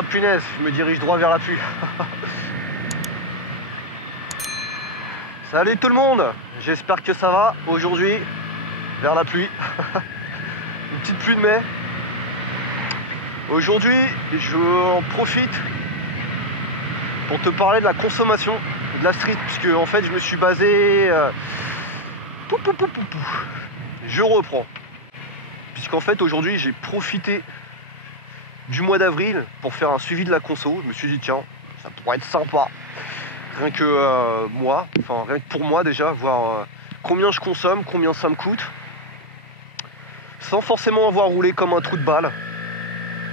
Ah punaise, je me dirige droit vers la pluie. Salut tout le monde, j'espère que ça va aujourd'hui, vers la pluie. Une petite pluie de mai. Aujourd'hui, je en profite pour te parler de la consommation de la street, puisque en fait je me suis basé... Je reprends. Puisqu'en fait aujourd'hui j'ai profité du mois d'avril pour faire un suivi de la conso. Je me suis dit tiens, ça pourrait être sympa. Rien que moi, enfin rien que pour moi déjà, voir combien je consomme, combien ça me coûte. Sans forcément avoir roulé comme un trou de balle.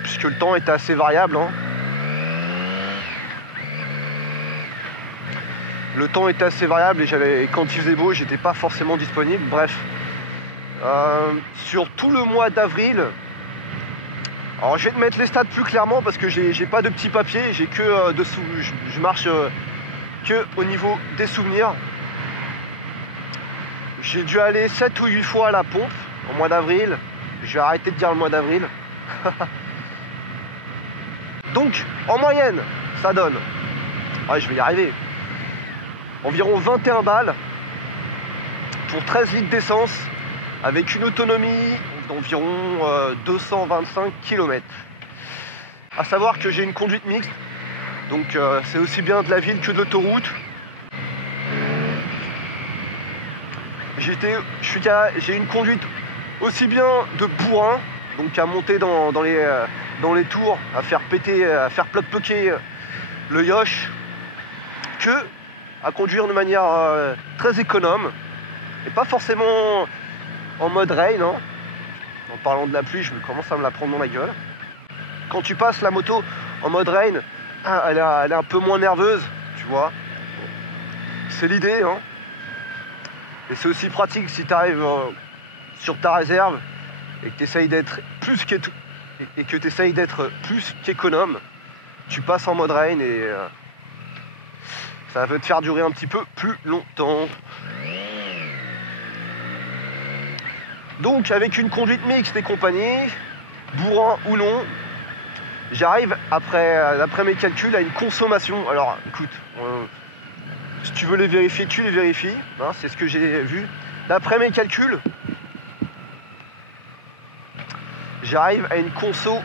Puisque le temps était assez variable. Hein. Le temps était assez variable et quand il faisait beau, j'étais pas forcément disponible. Bref. Sur tout le mois d'avril, alors je vais te mettre les stats plus clairement parce que j'ai pas de petits papiers, j'ai que je marche que au niveau des souvenirs. J'ai dû aller 7 ou 8 fois à la pompe au mois d'avril. Je vais arrêter de dire le mois d'avril. Donc en moyenne, ça donne, je vais y arriver, environ 21 balles pour 13 litres d'essence avec une autonomie d'environ 225 km. A savoir que j'ai une conduite mixte, donc c'est aussi bien de la ville que de l'autoroute. J'ai une conduite aussi bien de bourrin, donc à monter dans les tours, à faire ploc-ploquer le yoche, que à conduire de manière très économe, et pas forcément en mode rain. Hein. En parlant de la pluie, je commence à me la prendre dans la gueule. Quand tu passes la moto en mode rain, elle est un peu moins nerveuse, tu vois. C'est l'idée, hein. Et c'est aussi pratique si tu arrives sur ta réserve et que tu essayes d'être plus qu'économe. Tu passes en mode rain et ça va te faire durer un petit peu plus longtemps. Donc avec une conduite mixte et compagnie, bourrin ou non, j'arrive d'après mes calculs à une consommation. Alors écoute, si tu veux les vérifier, tu les vérifies, hein, c'est ce que j'ai vu. D'après mes calculs, j'arrive à une conso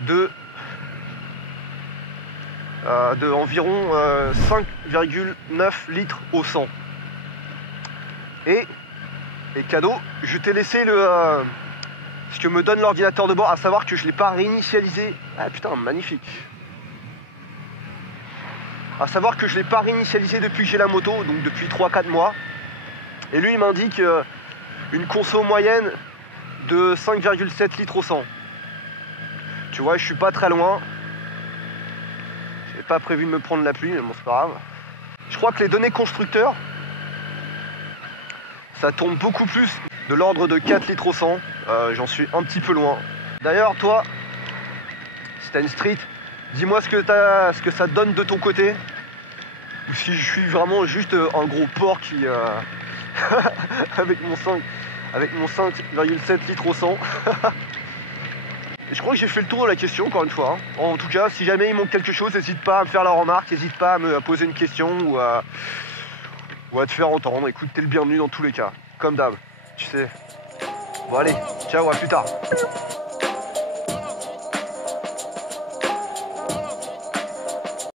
de environ 5,9 litres au 100. Et cadeau, je t'ai laissé ce que me donne l'ordinateur de bord, à savoir que je ne l'ai pas réinitialisé. Ah putain, magnifique. À savoir que je ne l'ai pas réinitialisé depuis que j'ai la moto, donc depuis 3-4 mois. Et lui, il m'indique une conso moyenne de 5,7 litres au 100. Tu vois, je suis pas très loin. J'avais pas prévu de me prendre la pluie, mais bon, c'est pas grave. Je crois que les données constructeurs, ça tourne beaucoup plus, de l'ordre de 4 litres au 100. J'en suis un petit peu loin. D'ailleurs, toi, si t'as une street, dis-moi ce que ça donne de ton côté. Ou si je suis vraiment juste un gros porc qui... avec mon 5,7 litres au 100. Et je crois que j'ai fait le tour de la question, encore une fois. Hein. En tout cas, si jamais il manque quelque chose, n'hésite pas à me faire la remarque, n'hésite pas à me poser une question ou à te faire entendre. Écoute, t'es le bienvenu dans tous les cas. Comme d'hab, tu sais. Bon allez, ciao, à plus tard.